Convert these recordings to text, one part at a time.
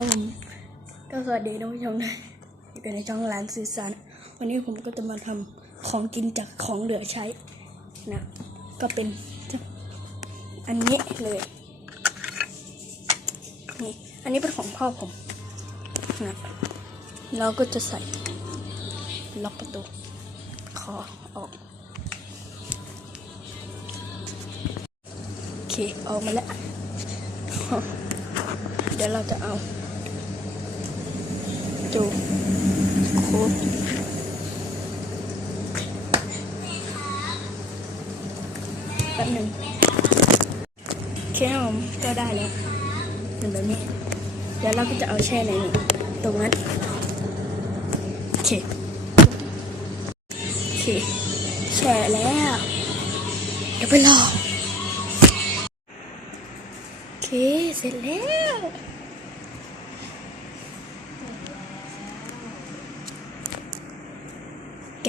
ผมก็สวัสดีท่านผู้ชมนะอยู่กันในช่องร้านสื่อสาร วันนี้ผมก็จะมาทำของกินจากของเหลือใช้นะ ก็เป็นอันนี้เลยนี่อันนี้เป็นของพ่อผมนะเราก็จะใส่ล็อกประตูคอออกโอเคออกมาแล้วเดี๋ยวเราจะเอา จูโคกแป๊บหนึ่งโอเคครับผมก็ได้แล้วเป็นแบบนี้ เดี๋ยวเราก็จะเอาแช่ในนี้ตรงนั้น โอเค โอเค แช่แล้ว เดี๋ยวไปรอโอเค เสร็จแล้ว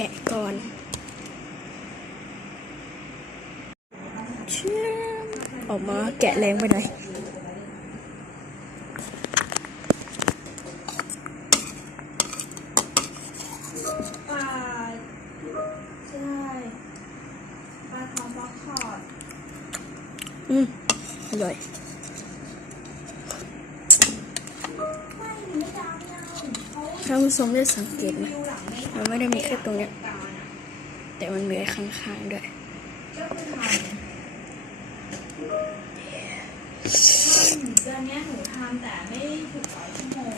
แกะก่อนเชื่อมออกมาแกะแรงไปหน่อยปลาใช่ปลาทอมบ็อกคอร์ดอืมอร่อย ถ้าคุณชมได้สังเกตไหมมันไม่ได้มีแค่ตรงเนี้ย แต่มันมีข้างๆด้วยก็คือทำทำเดือนนี้หนูทำแต่ไม่ถูกปล่อยชั่วโมง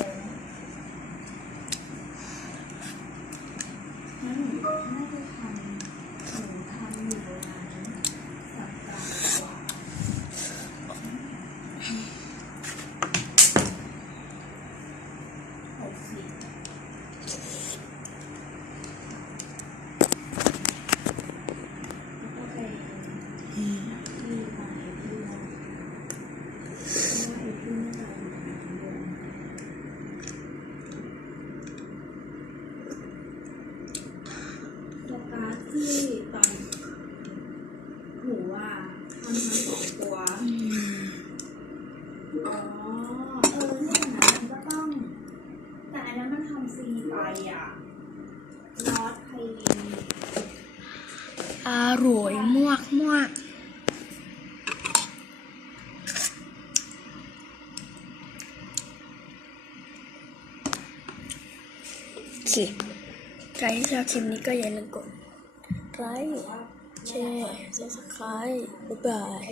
งั้นหนูน่าจะทำหนูทำอยู่ประมาณสัปดาห์กว่าหกสิบ ก็ไปที่มาเอพิลเพราะว่าเอพิลน่าจะประมาณเดือนสตาร์ ที่ตอนหูอะทำทั้งสองตัวอ๋อเออเนี่ยนะมันก็ต้อง แต่อันนั้นมันทำฟรีไปอะลอสไพลินอร่อยมากมากโอเคใครที่ชอบคลิปนี้ก็อย่าลืมกด ไลค์แชร์ subscribe บ๊ายบาย